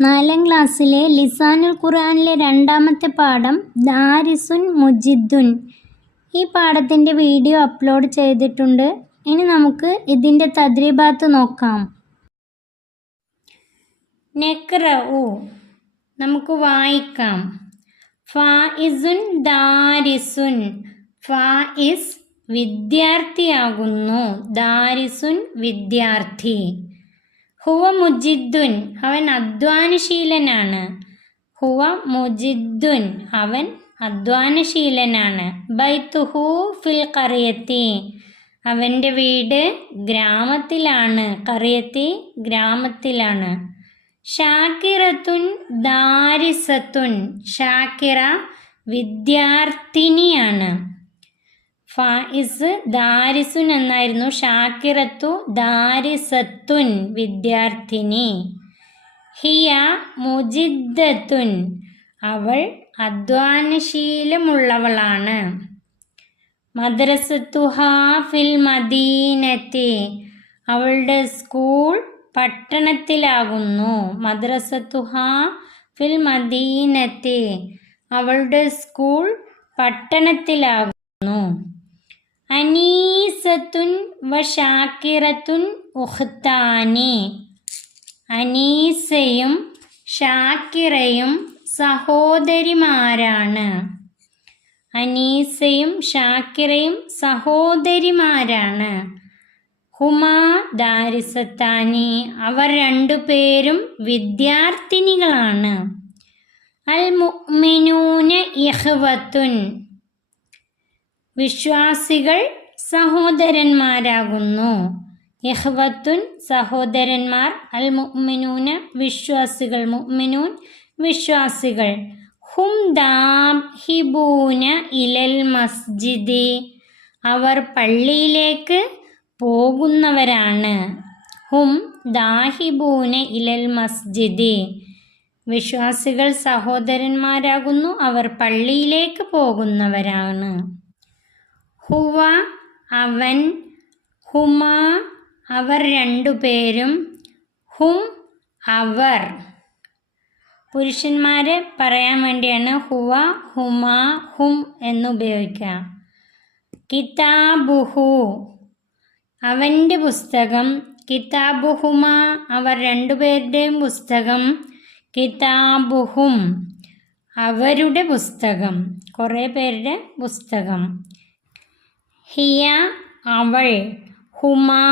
4ാം ക്ലാസ്സിലെ ലിസാനുൽ ഖുർആനിലെ 2ാമത്തെ പാഠം ദാരിസുൻ മുജിദ്ദുൻ. ഈ പാഠത്തിൻ്റെ വീഡിയോ അപ്ലോഡ് ചെയ്തിട്ടുണ്ട്. ഇനി നമുക്ക് ഇതിൻ്റെ തദ്രീബാത്ത് നോക്കാം. നഖ്റഉ, നമുക്ക് വായിക്കാം. ഫായിസുൻ ദാരിസുൻ, ഫായിസ് വിദ്യാർത്ഥിയാകുന്നു, ദാരിസുൻ വിദ്യാർത്ഥി. ഹുവ മുജിദ്ദുൻ, അവൻ അധ്വാനശീലനാണ്, ഹുവ മുജിദ്ദുൻ, അവൻ അധ്വാനശീലനാണ്. ബൈത്തുഹു ഫിൽ ഖറിയത്തി, അവൻ്റെ വീട് ഗ്രാമത്തിലാണ്, ഖറിയത്തി ഗ്രാമത്തിലാണ്. ഷാക്കിറത്തുൻ ദാരിസത്തുൻ, ഷാക്കിറ വിദ്യാർത്ഥിനിയാണ്. ഫായിസ് ദാരിസുൻ എന്നായിരുന്നു, ഷാക്കിറത്തു ദാരിസത്തുൻ വിദ്യാർത്ഥിനി. ഹിയ മുജിദ്ദത്തുൻ, അവൾ അധ്വാനശീലമുള്ളവളാണ്. മദ്രസത്തുഹാ ഫിൽ മദീനത്തി, അവളുടെ സ്കൂൾ പട്ടണത്തിലാകുന്നു. മദ്രസത്തുഹാ ഫിൽ മദീനത്തി, അവളുടെ സ്കൂൾ പട്ടണത്തിലാകുന്നു. അനീസത്തുൻ വ ഷാക്കിറത്തുൻ ഉഖ്താനി, അനീസയും ഷാക്കിറയും സഹോദരിമാരാണ്. അനീസയും ഷാക്കിറയും സഹോദരിമാരാണ്. ഹുമാ ദാരിസത്താനി, അവർ രണ്ടുപേരും വിദ്യാർത്ഥിനികളാണ്. അൽ മുഅ്മിനൂന ഇഖ്വത്തുൻ, വിശ്വാസികൾ സഹോദരന്മാരാകുന്നു. ഇഖ്വത്തുൻ സഹോദരന്മാർ, അൽ മുഅ്മിനൂന വിശ്വാസികൾ, മുഅ്മിനൂൻ വിശ്വാസികൾ. ഹും ദാഹിബൂന ഇലൽ മസ്ജിദി, അവർ പള്ളിയിലേക്ക് പോകുന്നവരാണ്. ഹും ദാഹിബൂന ഇലൽ മസ്ജിദി, വിശ്വാസികൾ സഹോദരന്മാരാകുന്നു, അവർ പള്ളിയിലേക്ക് പോകുന്നവരാണ്. ഹുവ അവൻ, ഹുമാ അവർ രണ്ടുപേരും, ഹും അവർ പുരുഷന്മാരെ പറയാൻ വേണ്ടിയാണ് ഹുവ ഹുമാ ഹും എന്നുപയോഗിക്കുക. കിതാബുഹു അവൻ്റെ പുസ്തകം, കിതാബുഹുമാ അവർ രണ്ടുപേരുടെയും പുസ്തകം, കിതാബുഹും അവരുടെ പുസ്തകം, കുറേ പേരുടെ പുസ്തകം. ഹിയ അവൾ, ഹുമാ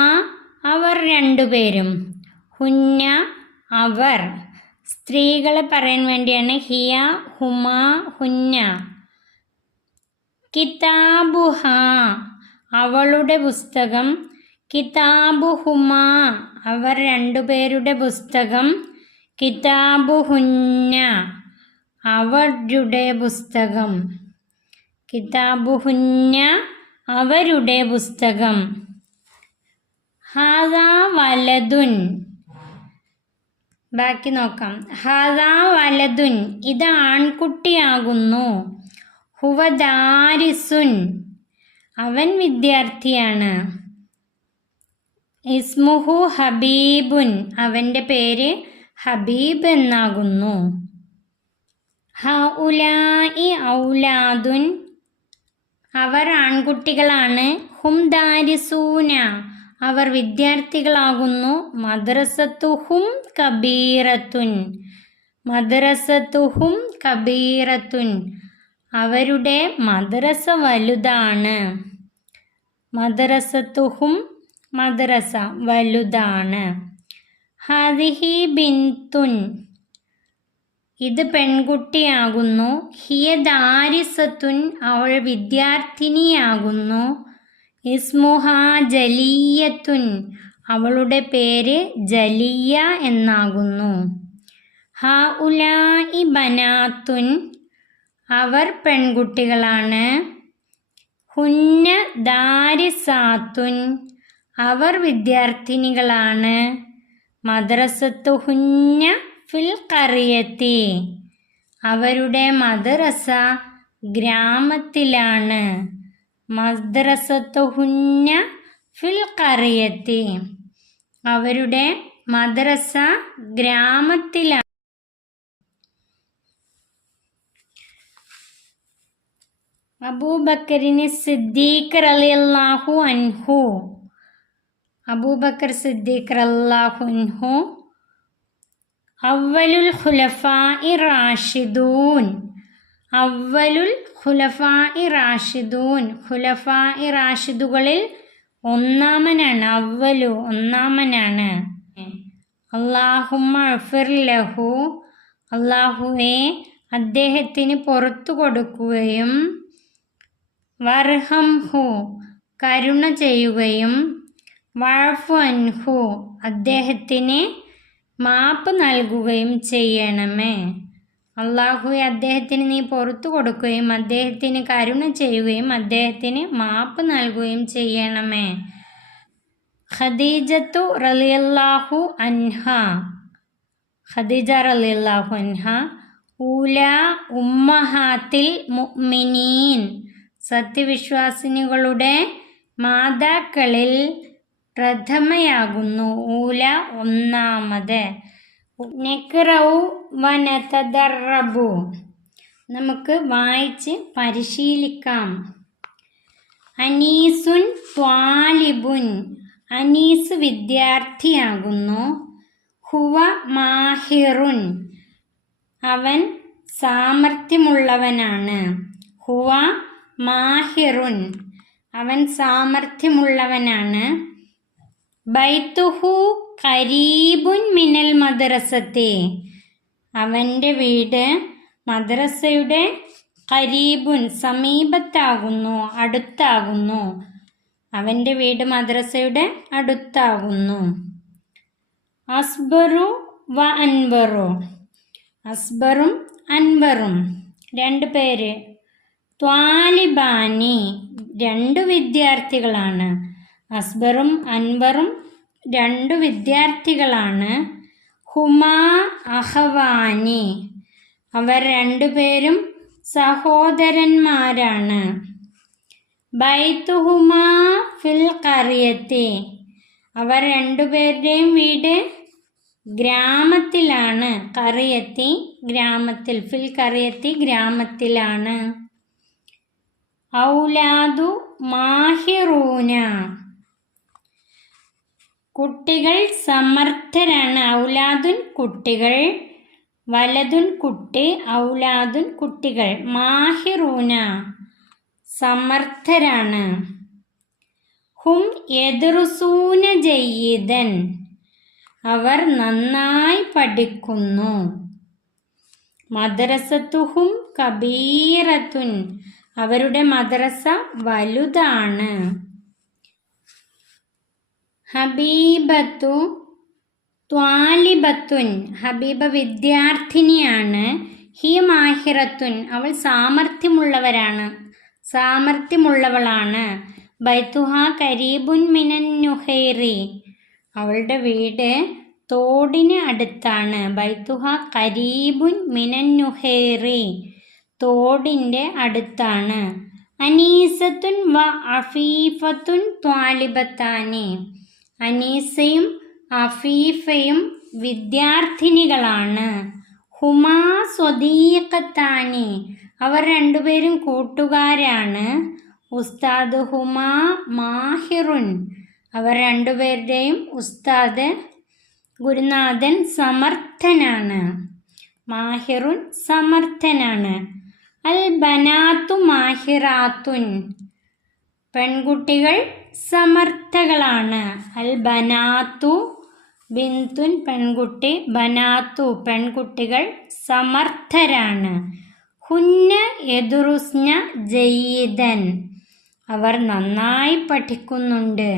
അവർ രണ്ടുപേരും, ഹുന്ന അവർ സ്ത്രീകളെ പറയാൻ വേണ്ടിയാണ് ഹിയ ഹുമാ ഹുന്ന. കിതാബുഹ അവളുടെ പുസ്തകം, കിതാബുഹുമാ അവർ രണ്ടുപേരുടെ പുസ്തകം, കിതാബുഹുന്ന അവരുടെ പുസ്തകം, കിതാബുഹുന്ന അവരുടെ പുസ്തകം. ഹാദാ വലതുൻ, ബാക്കി നോക്കാം. ഹാദാ വലതുൻ, ഇത് ആൺകുട്ടിയാകുന്നു. ഹുവ ദാരിസുൻ, അവൻ വിദ്യാർത്ഥിയാണ്. ഇസ്മുഹു ഹബീബുൻ, അവൻ്റെ പേര് ഹബീബ് എന്നാകുന്നു. ഹഉലാഇ ഔലാദുൻ, അവർ ആൺകുട്ടികളാണ്. ഹും ദാരിസൂന, അവർ വിദ്യാർത്ഥികളാകുന്നു. മദ്രസത്തുഹും കബീറത്തുൻ, മദ്രസത്തുഹും കബീറത്തുൻ, അവരുടെ മദ്രസ വലുതാണ്. മദ്രസത്തുഹും മദ്രസ വലുതാണ്. ഹാദിഹി ബിൻതുൻ, ഇത് പെൺകുട്ടിയാകുന്നു. ഹിയ ദാരിസത്തുൻ, അവൾ വിദ്യാർത്ഥിനിയാകുന്നു. ഇസ്മുഹ ജലിയത്തുൻ, അവളുടെ പേര് ജലിയ എന്നാകുന്നു. ഹഉലാഇ ബനാത്തുൻ, അവർ പെൺകുട്ടികളാണ്. ഹുന്ന ദാരിസാത്തുൻ, അവർ വിദ്യാർത്ഥിനികളാണ്. മദ്രസത്തുഹുന്ന ഫിൽ ഖറിയത്തി, അവരുടെ മദ്രസ ഗ്രാമത്തിലാണ്. മദ്രസത്തുഹുന്ന ഫിൽ ഖറിയത്തി, അവരുടെ മദ്രസ ഗ്രാമത്തിലാണ്. അബൂബക്കറിന് സിദ്ദീഖ് റളിയല്ലാഹു അൻഹു. അബൂബക്കർ സിദ്ദീഖ് റളിയല്ലാഹു അൻഹു അവ്വലുൽ ഖുലഫാഇ റാഷിദൂൻ. അവ്വലുൽ ഖുലഫാഇ റാഷിദൂൻ. ഖുലഫാഇ റാഷിദുകളിൽ ഒന്നാമനാണ്. അവ്വലു ഒന്നാമനാണ്. അല്ലാഹുമ്മ അഗ്ഫിർ ലഹു. അല്ലാഹുവേ അദ്ദേഹത്തിന് പുറത്തു കൊടുക്കുകയും വർഹംഹു കരുണ ചെയ്യുകയും വഅഫു അൻഹു അദ്ദേഹത്തിന് മാപ്പ് നൽകുകയും ചെയ്യണമേ. അല്ലാഹുവേ അദ്ദേഹത്തിന് നീ പുറത്തു കൊടുക്കുകയും അദ്ദേഹത്തിന് കരുണ ചെയ്യുകയും അദ്ദേഹത്തിന് മാപ്പ് നൽകുകയും ചെയ്യണമേ. ഖദീജത്തു റളിയല്ലാഹു അൻഹ. ഖദീജ റളിയല്ലാഹു അൻഹ ഊലാ ഉമ്മഹാത്തിൽ മുഅ്മിനീൻ. സത്യവിശ്വാസിനികളുടെ മാതാക്കളിൽ പ്രഥമയാകുന്നു. ഊല ഒന്നാമത്. നഖ്റഉ വനതദറബു. നമുക്ക് വായിച്ച് പരിശീലിക്കാം. അനീസുൻ ത്വാലിബുൻ. അനീസ് വിദ്യാർത്ഥിയാകുന്നു. ഹുവ മാഹിറുൻ. അവൻ സാമർഥ്യമുള്ളവനാണ്. ഹുവ മാഹിറുൻ. അവൻ സാമർഥ്യമുള്ളവനാണ്. ബൈത്തുഹു ഖരീബുൻ മിനൽ മദ്രസത്തി. അവൻ്റെ വീട് മദ്രസയുടെ ഖരീബുൻ സമീപത്താകുന്നു, അടുത്താകുന്നു. അവൻ്റെ വീട് മദ്രസയുടെ അടുത്താകുന്നു. അസ്ബറു വ അൻവറു. അസ്ബറും അൻവറും രണ്ട് പേര്. ത്വാലിബാനി രണ്ടു വിദ്യാർത്ഥികളാണ്. അസ്ബറും അൻവറും രണ്ടു വിദ്യാർത്ഥികളാണ്. ഹുമാ അഖവാനി. അവർ രണ്ടുപേരും സഹോദരന്മാരാണ്. ബൈത്തുഹുമാ ഫിൽ ഖറിയത്തി. അവർ രണ്ടുപേരുടെയും വീട് ഗ്രാമത്തിലാണ്. ഖറിയത്തി ഗ്രാമത്തിൽ. ഫിൽ ഖറിയത്തി ഗ്രാമത്തിലാണ്. ഔലാദു മാഹിറൂന. കുട്ടികൾ സമർത്ഥരാണ്. ഔലാദുൻ കുട്ടികൾ. വലതുൻ കുട്ടി. ഔലാദുൻ കുട്ടികൾ. മാഹിറൂന സമർത്ഥരാണ്. ഹും യദ്റുസൂന ജയ്യിദൻ. അവർ നന്നായി പഠിക്കുന്നു. മദ്രസത്തുഹും കബീറത്തുൻ. അവരുടെ മദ്രസ വലുതാണ്. ഹബീബത്തു ത്വാലിബത്തുൻ. ഹബീബ വിദ്യാർത്ഥിനിയാണ്. ഹി മാഹിറത്തുൻ. അവൾ സാമർഥ്യമുള്ളവളാണ്. ബൈത്തുഹ കരീബുൻ മിനൻ നുഹൈറി. അവളുടെ വീട് തോടിന് അടുത്താണ്. ബൈത്തുഹ കരീബുൻ മിനൻ നുഹൈറി. തോടിൻ്റെ അടുത്താണ്. അനീസത്തുൻ വ അഫീഫത്തുൻ ത്വാലിബത്താനി. അനീസയും അഫീഫയും വിദ്യാർത്ഥിനികളാണ്. ഹുമാ സ്വദീഖത്താനി. അവർ രണ്ടുപേരും കൂട്ടുകാരാണ്. ഉസ്താദ് ഹുമാ മാഹിറുൻ. അവർ രണ്ടുപേരുടെയും ഉസ്താദ് ഗുരുനാഥൻ സമർത്ഥനാണ്. മാഹിറുൻ സമർത്ഥനാണ്. അൽ ബനാത്തു മാഹിറാത്തുൻ. പെൺകുട്ടികൾ സമർത്ഥകളാണ്. അൽ ബനാത്തു ബിന്തുൻ പെൺകുട്ടി. ബനാത്തു പെൺകുട്ടികൾ സമർത്ഥരാണ്. ഹുന്ന യദ്റുസ്ന ജയ്യിദൻ. അവർ നന്നായി പഠിക്കുന്നുണ്ട്.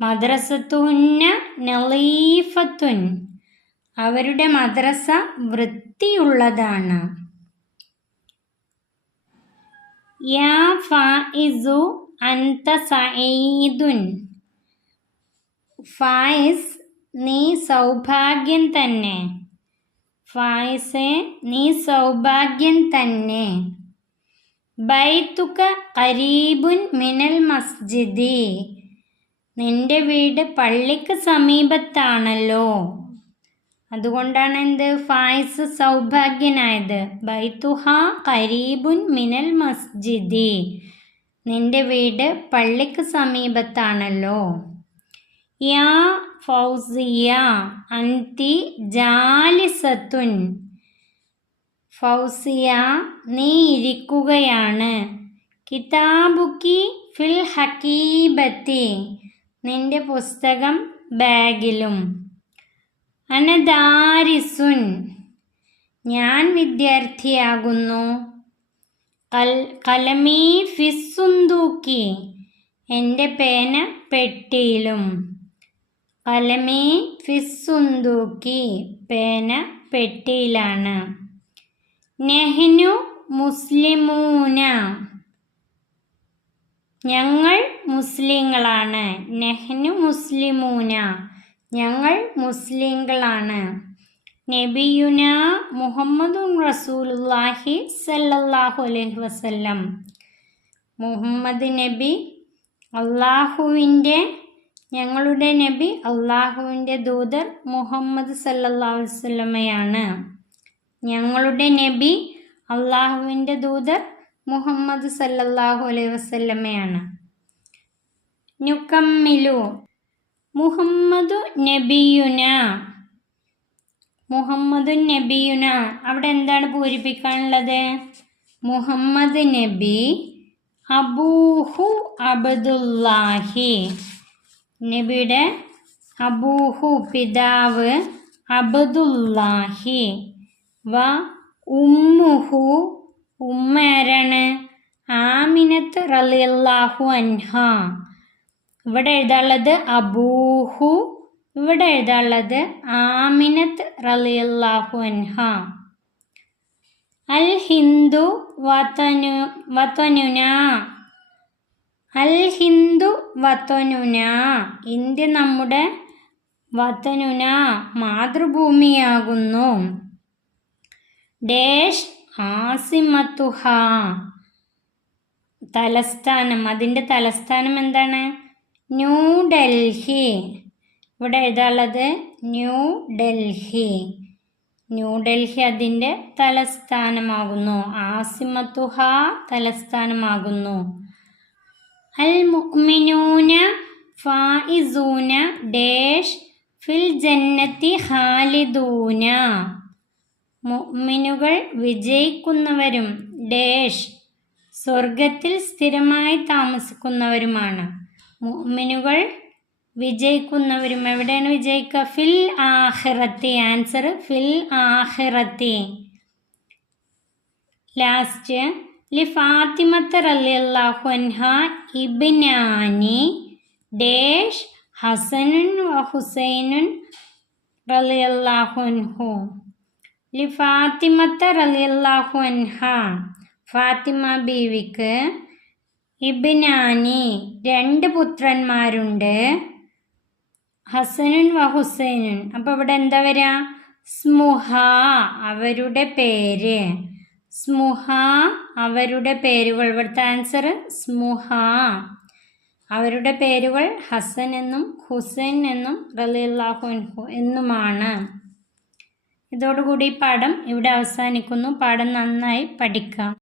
മദ്രസത്തുഹുന്ന നളീഫത്തുൻ. അവരുടെ മദ്രസ വൃത്തിയുള്ളതാണ്. യാ ഫായിസു അൻത സഈദുൻ. ഫായിസ് നീ സൗഭാഗ്യം തന്നെ. ഫായിസെ നീ സൗഭാഗ്യം തന്നെ. ബൈത്തുക ഖരീബുൻ മിനൽ മസ്ജിദി. നിന്റെ വീട് പള്ളിക്ക് സമീപത്താണല്ലോ. അതുകൊണ്ടാണ് എന്ത് ഫായിസ് സൗഭാഗ്യനായത്. ബൈത്തുഹ ഖരീബുൻ മിനൽ മസ്ജിദി, നിന്റെ വീട് പള്ളിക്ക് സമീപത്താണല്ലോ. യാ ഫൗസിയ അൻതി ജാലിസത്തുൻ, ഫൗസിയ നീ ഇരിക്കുകയാണ്. കിതാബുക്കി ഫിൽ ഹക്കീബത്തി, നിന്റെ പുസ്തകം ബാഗിലും. അനദാരിസുൻ, ഞാൻ വിദ്യാർത്ഥിയാകുന്നു. കലമീ ഫിസ്സുന്ദൂക്കി, എൻ്റെ പേന പെട്ടിയിലും. കലമീ ഫിസ്സുന്ദൂക്കി, പേന പെട്ടിയിലാണ്. നെഹ്നു മുസ്ലിമൂന, ഞങ്ങൾ മുസ്ലിങ്ങളാണ്. നെഹ്നു മുസ്ലിമൂന, ഞങ്ങൾ മുസ്ലിങ്ങളാണ്. നബിയുന മുഹമ്മദുൻ റസൂലുള്ളാഹി സല്ലല്ലാഹു അലൈഹി വസല്ലം, മുഹമ്മദ് നബി അള്ളാഹുവിൻ്റെ, ഞങ്ങളുടെ നബി അള്ളാഹുവിൻ്റെ ദൂതർ മുഹമ്മദ് സല്ലല്ലാഹു അലൈഹി വസല്ലമയാണ്. ഞങ്ങളുടെ നബി അള്ളാഹുവിൻ്റെ ദൂതർ മുഹമ്മദ് സല്ലല്ലാഹു അലൈഹി വസല്ലമയാണ്. നുകമ്മിലു മുഹമ്മദു നബിയുന, മുഹമ്മദുൻ നബിയുന, അവിടെ എന്താണ് പൂരിപ്പിക്കാനുള്ളത്? മുഹമ്മദ് നബി, അബൂഹു അബ്ദുല്ലാഹി, നബിയുടെ അബൂഹു പിതാവ് അബ്ദുല്ലാഹി, വ ഉമ്മുഹു ഉമ്മ ആരാണ്? ആമിനത്ത് റളിയല്ലാഹു അൻഹ. ഇവിടെ എഴുതാനുള്ളത് അബൂഹു, ഇവിടെ എഴുതാനുള്ളത് ആമിനത്ത് റളിയല്ലാഹു അൻഹ. അൽ ഹിന്ദു വതനുന, അൽ ഹിന്ദു വതനുന, ഇന്ത്യ നമ്മുടെ വതനുന മാതൃഭൂമിയാകുന്നു. ഡേഷ് ആസിമത്തുഹ, തലസ്ഥാനം, അതിൻ്റെ തലസ്ഥാനം എന്താണ്? ന്യൂഡൽഹി. ഇവിടെ എഴുതാനുള്ളത് ന്യൂഡൽഹി. ന്യൂഡൽഹി അതിൻ്റെ തലസ്ഥാനമാകുന്നു. ആസിമത്തുഹ തലസ്ഥാനമാകുന്നു. അൽ മുഅ്മിനൂന ഫായിസൂന ഡേഷ് ഫിൽ ജന്നത്തി ഖാലിദൂന, മുഅ്മിനുകൾ വിജയിക്കുന്നവരും ഡേഷ് സ്വർഗത്തിൽ സ്ഥിരമായി താമസിക്കുന്നവരുമാണ്. മുഅ്മിനുകൾ വിജയിക്കുന്നവരും, എവിടെയാണ് വിജയിക്കുക? ഫിൽ ആഖിറത്തി, ആൻസർ ഫിൽ ആഖിറത്തി. ലാസ്റ്റ് ലി ഫാത്തിമത്ത് റളിയല്ലാഹു അൻഹ ഇബ്നാനി ഡേഷ് ഹസനുൻ വ ഹുസൈനുൻ റളിയല്ലാഹു അൻഹു. ലി ഫാത്തിമത്ത് റളിയല്ലാഹു അൻഹ, ഫാത്തിമ ബീവിക്ക് ഇബ്നാനി 2 പുത്രന്മാരുണ്ട്. ഹസനുൻ വ ഹുസൈനുൻ, അപ്പോൾ ഇവിടെ എന്താ വരിക? സ്മുഹ, അവരുടെ പേര്. സ്മുഹ, അവരുടെ പേരുകൾ. ഇവിടുത്തെ ആൻസർ സ്മുഹ. അവരുടെ പേരുകൾ ഹസൻ എന്നും ഹുസൈൻ എന്നും റളിയല്ലാഹു അൻഹു എന്നുമാണ്. ഇതോടുകൂടി പാഠം ഇവിടെ അവസാനിക്കുന്നു. പാഠം നന്നായി പഠിക്കാം.